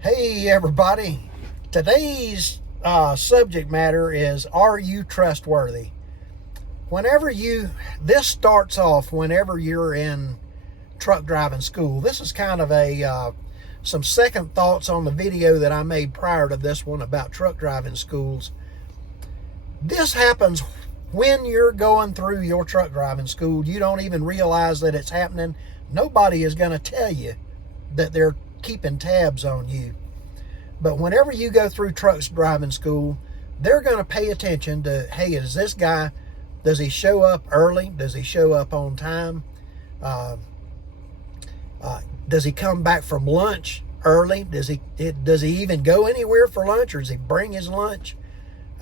Hey everybody, today's subject matter is, are you trustworthy? This starts off whenever you're in truck driving school. This is kind of some second thoughts on the video that I made prior to this one about truck driving schools. This happens when you're going through your truck driving school. You don't even realize that it's happening. Nobody is going to tell you that they're keeping tabs on you. But whenever you go through truck driving school, they're going to pay attention to, hey, is this guy, does he show up early? Does he show up on time? Does he come back from lunch early? Does he even go anywhere for lunch, or does he bring his lunch?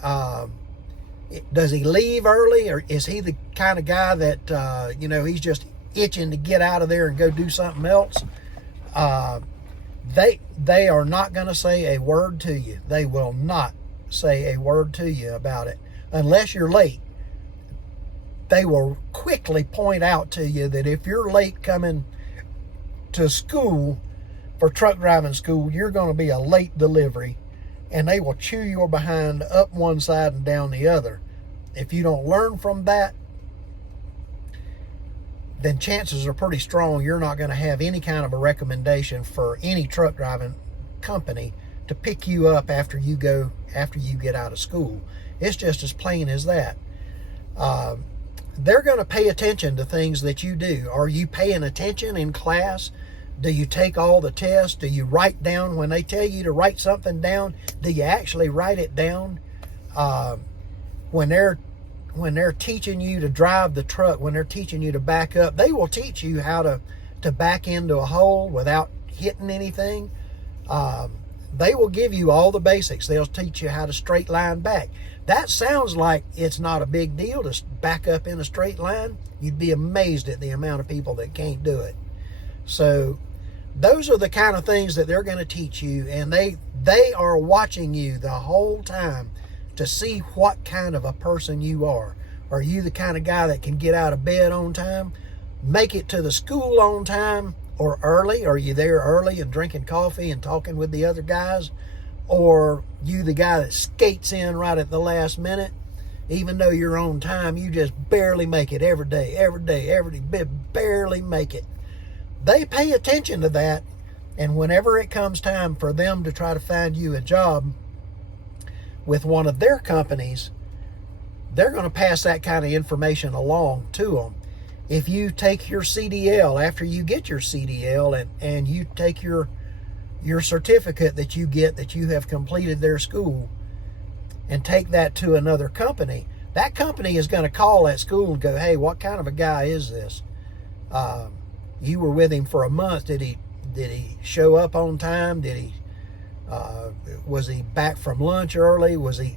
Does he leave early, or is he the kind of guy that, he's just itching to get out of there and go do something else? They are not going to say a word to you. They will not say a word to you about it unless you're late. They will quickly point out to you that if you're late coming to school for truck driving school, you're going to be a late delivery, and they will chew your behind up one side and down the other. If you don't learn from that, then chances are pretty strong you're not going to have any kind of a recommendation for any truck driving company to pick you up after you get out of school. It's just as plain as that. They're going to pay attention to things that you do. Are you paying attention in class? Do you take all the tests? Do you write down when they tell you to write something down? Do you actually write it down? When they're teaching you to drive the truck, when they're teaching you to back up, they will teach you how to back into a hole without hitting anything. They will give you all the basics. They'll teach you how to straight line back. That sounds like it's not a big deal to back up in a straight line. You'd be amazed at the amount of people that can't do it. So those are the kind of things that they're going to teach you, and they are watching you the whole time to see what kind of a person you are. Are you the kind of guy that can get out of bed on time, make it to the school on time, or early? Are you there early and drinking coffee and talking with the other guys? Or you the guy that skates in right at the last minute? Even though you're on time, you just barely make it every day, barely make it. They pay attention to that, and whenever it comes time for them to try to find you a job with one of their companies, they're going to pass that kind of information along to them. If you take your CDL, after you get your CDL and you take your certificate that you get that you have completed their school and take that to another company, that company is going to call that school and go, hey, what kind of a guy is this? You were with him for a month. Did he show up on time? Was he back from lunch early?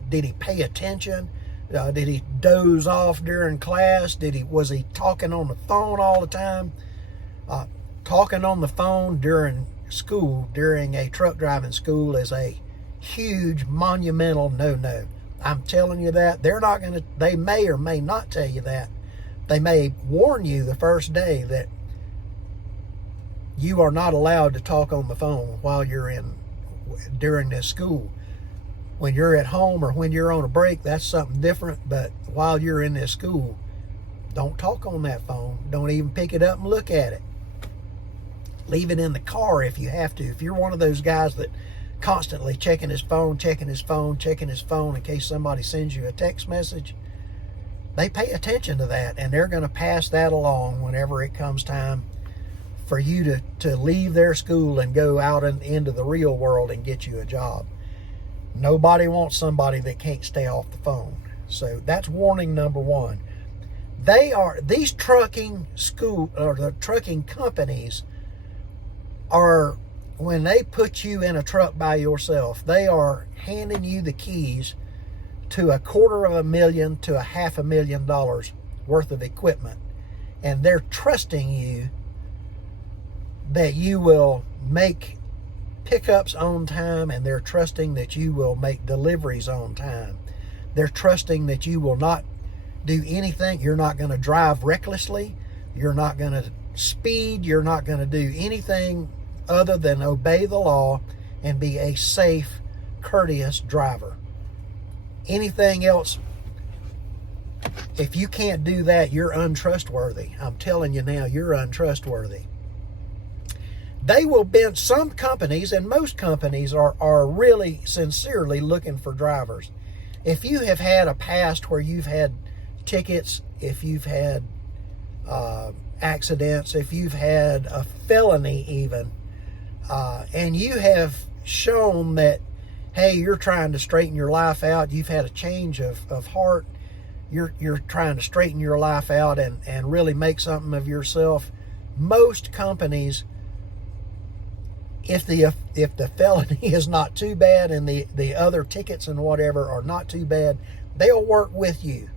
Did he pay attention? Did he doze off during class? Was he talking on the phone all the time? Talking on the phone during school, during a truck driving school, is a huge monumental no-no. I'm telling you that. They may or may not tell you that. They may warn you the first day that you are not allowed to talk on the phone while during this school. When you're at home or when you're on a break, that's something different. But while you're in this school, don't talk on that phone. Don't even pick it up and look at it. Leave it in the car if you have to. If you're one of those guys that constantly checking his phone in case somebody sends you a text message, they pay attention to that, and they're going to pass that along whenever it comes time for you to leave their school and go out into the real world and get you a job. Nobody wants somebody that can't stay off the phone. So that's warning number one. These trucking school, or the trucking companies, are, when they put you in a truck by yourself, they are handing you the keys to $250,000 to $500,000 worth of equipment, and they're trusting you that you will make pickups on time, and they're trusting that you will make deliveries on time. They're trusting that you will not do anything. You're not going to drive recklessly. You're not going to speed. You're not going to do anything other than obey the law and be a safe, courteous driver. Anything else, if you can't do that, you're untrustworthy. I'm telling you now, you're untrustworthy. They will bend, some companies, and most companies are really sincerely looking for drivers. If you have had a past where you've had tickets, if you've had accidents, if you've had a felony even, and you have shown that, hey, you're trying to straighten your life out, you've had a change of heart, you're trying to straighten your life out and really make something of yourself, most companies, if the felony is not too bad and the other tickets and whatever are not too bad, they'll work with you.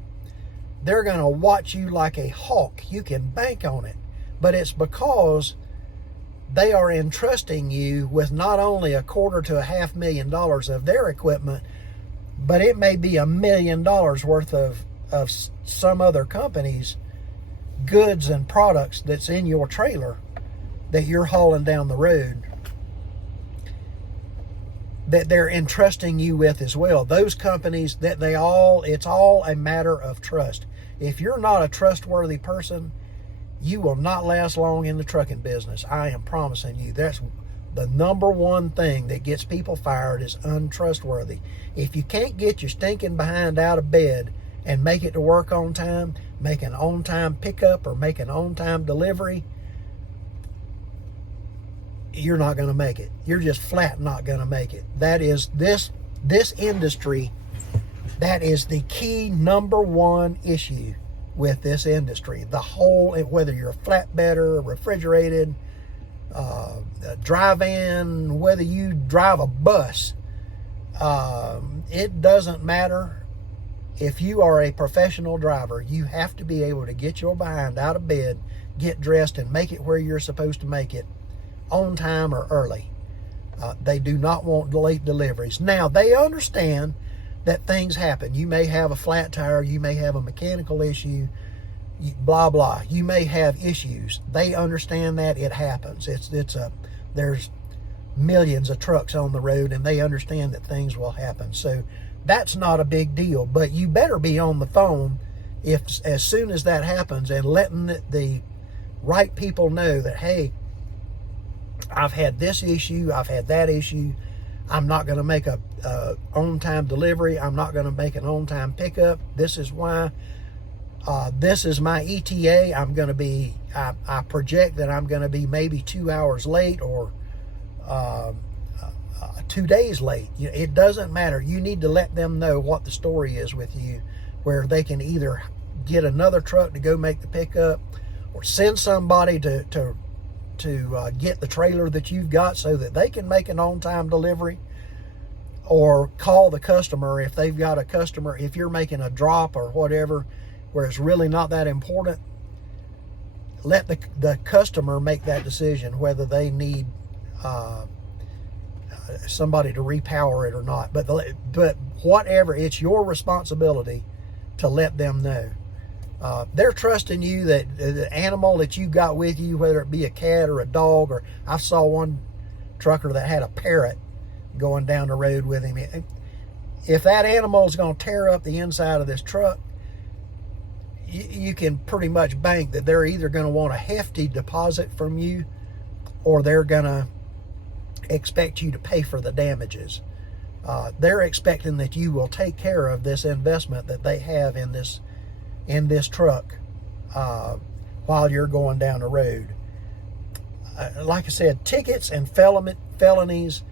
They're going to watch you like a hawk. You can bank on it. But it's because they are entrusting you with not only $250,000 to $500,000 of their equipment, but it may be $1 million worth of some other company's goods and products that's in your trailer that you're hauling down the road, that they're entrusting you with as well. Those companies, it's all a matter of trust. If you're not a trustworthy person, you will not last long in the trucking business. I am promising you. That's the number one thing that gets people fired, is untrustworthy. If you can't get your stinking behind out of bed and make it to work on time, make an on-time pickup or make an on-time delivery, you're not going to make it. You're just flat not going to make it. That is this industry. That is the key number one issue with this industry. The whole, whether you're a flatbed or refrigerated, a drive-in, whether you drive a bus, it doesn't matter. If you are a professional driver, you have to be able to get your behind out of bed, get dressed, and make it where you're supposed to make it, on time or early. They do not want late deliveries. Now, they understand that things happen. You may have a flat tire, you may have a mechanical issue, blah blah. You may have issues. They understand that it happens. There's millions of trucks on the road, and they understand that things will happen. So that's not a big deal. But you better be on the phone as soon as that happens, and letting the right people know that, hey, I've had this issue, I've had that issue, I'm not going to make a on-time delivery, I'm not going to make an on-time pickup, this is why, this is my ETA, I project that I'm going to be maybe 2 hours late, or 2 days late. It doesn't matter. You need to let them know what the story is with you, where they can either get another truck to go make the pickup, or send somebody to get the trailer that you've got so that they can make an on-time delivery, or call the customer if they've got a customer. If you're making a drop or whatever where it's really not that important, let the customer make that decision whether they need somebody to repower it or not. But whatever, it's your responsibility to let them know. They're trusting you that the animal that you got with you, whether it be a cat or a dog, or I saw one trucker that had a parrot going down the road with him. If that animal is going to tear up the inside of this truck, you can pretty much bank that they're either going to want a hefty deposit from you, or they're going to expect you to pay for the damages. They're expecting that you will take care of this investment that they have in this truck while you're going down the road. Like I said, tickets and felonies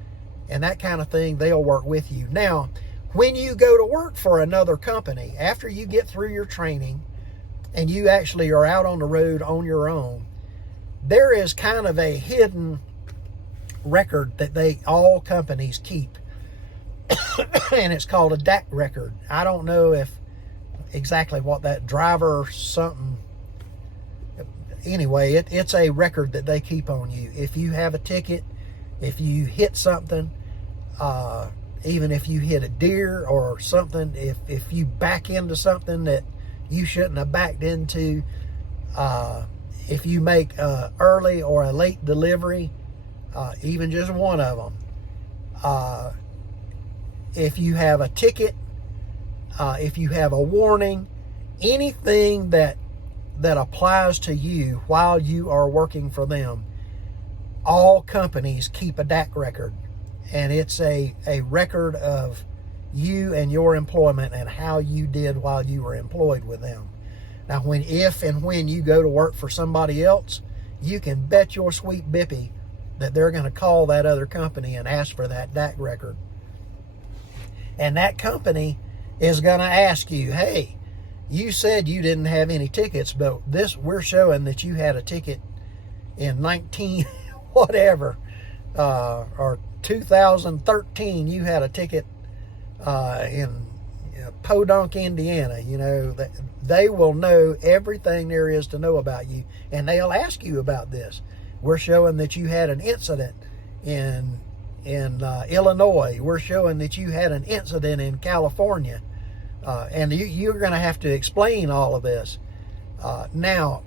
and that kind of thing, they'll work with you. Now, when you go to work for another company, after you get through your training and you actually are out on the road on your own, there is kind of a hidden record that all companies keep. And it's called a DAC record. I don't know if exactly what that driver something, anyway, it's a record that they keep on you. If you have a ticket, if you hit something, even if you hit a deer or something, if you back into something that you shouldn't have backed into, if you make a early or a late delivery, even just one of them, If you have a ticket, if you have a warning, anything that applies to you while you are working for them, all companies keep a DAC record, and it's a record of you and your employment and how you did while you were employed with them. Now, if and when you go to work for somebody else, you can bet your sweet bippy that they're going to call that other company and ask for that DAC record. And that company is going to ask you, hey, you said you didn't have any tickets, but we're showing that you had a ticket in 19 whatever, or 2013, you had a ticket in Podunk, Indiana. They will know everything there is to know about you, and they'll ask you about this. We're showing that you had an incident in Illinois. We're showing that you had an incident in California, and you're going to have to explain all of this. Now,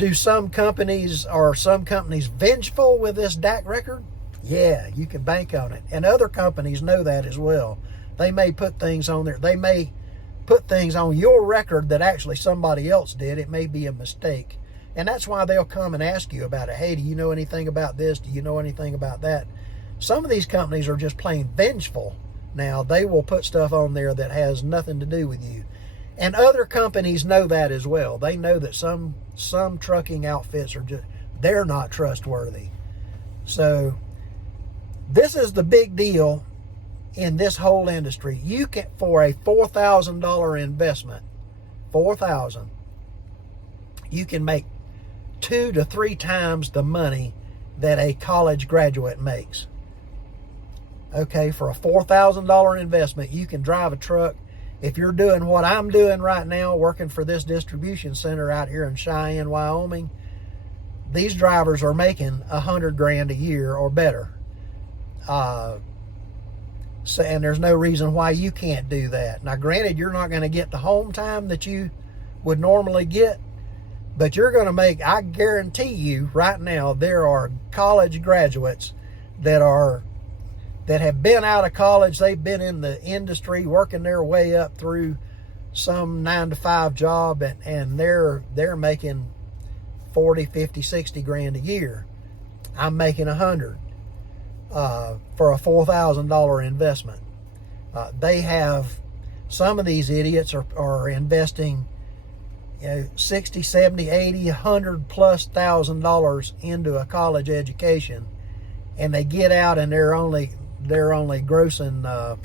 are some companies vengeful with this DAC record? Yeah, you can bank on it. And other companies know that as well. They may put things on there. They may put things on your record that actually somebody else did. It may be a mistake. And that's why they'll come and ask you about it. Hey, do you know anything about this? Do you know anything about that? Some of these companies are just plain vengeful. Now, they will put stuff on there that has nothing to do with you. And other companies know that as well. They know that some trucking outfits they're not trustworthy. So this is the big deal in this whole industry. You can, for a $4,000 investment, $4,000, you can make 2 to 3 times the money that a college graduate makes. Okay, for a $4,000 investment, you can drive a truck. If you're doing what I'm doing right now, working for this distribution center out here in Cheyenne, Wyoming, these drivers are making $100,000 a year or better. And there's no reason why you can't do that. Now, granted, you're not going to get the home time that you would normally get, but you're going to make, I guarantee you right now, there are college graduates that have been out of college. They've been in the industry working their way up through some 9-to-5 job, and they're making 40, 50, 60 grand a year. I'm making 100 for a $4,000 investment. Some of these idiots are investing 60, 70, 80, 100 plus $1,000 into a college education, and they get out and they're only grossing $30,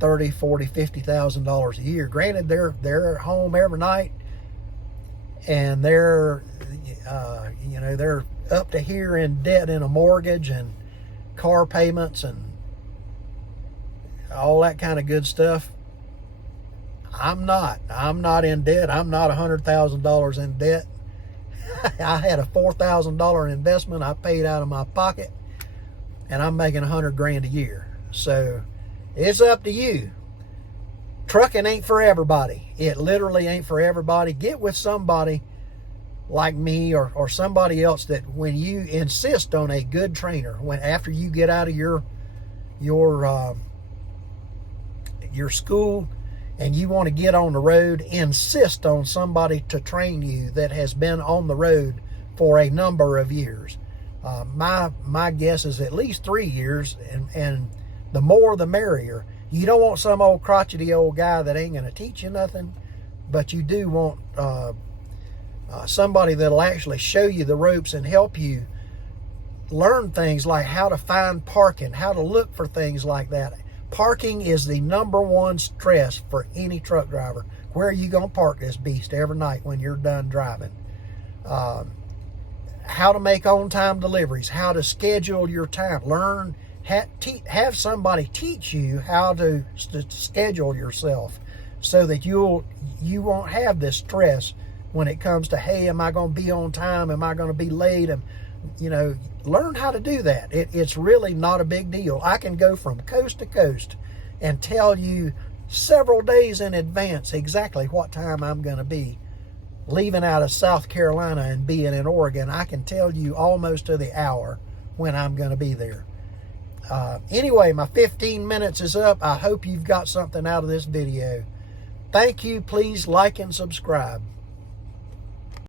$40, $50,000 a year. Granted, they're home every night, and they're up to here in debt in a mortgage and car payments and all that kind of good stuff. I'm not in debt. I'm not $100,000 in debt. I had a $4,000 investment I paid out of my pocket, and I'm making $100,000 a year. So it's up to you. Trucking ain't for everybody. It literally ain't for everybody. Get with somebody like me or somebody else that when you insist on a good trainer, after you get out of your school and you want to get on the road, insist on somebody to train you that has been on the road for a number of years. My guess is at least 3 years, and the more the merrier. You don't want some old crotchety old guy that ain't going to teach you nothing, but you do want somebody that'll actually show you the ropes and help you learn things like how to find parking, how to look for things like that. Parking is the number one stress for any truck driver. Where are you going to park this beast every night when you're done driving? How to make on-time deliveries, how to schedule your time. Have somebody teach you how to schedule yourself so that you won't have this stress when it comes to, hey, am I going to be on time? Am I going to be late? And, learn how to do that. It's really not a big deal. I can go from coast to coast and tell you several days in advance exactly what time I'm going to be leaving out of South Carolina and being in Oregon. I can tell you almost to the hour when I'm going to be there. Anyway, my 15 minutes is up. I hope you've got something out of this video. Thank you. Please like and subscribe.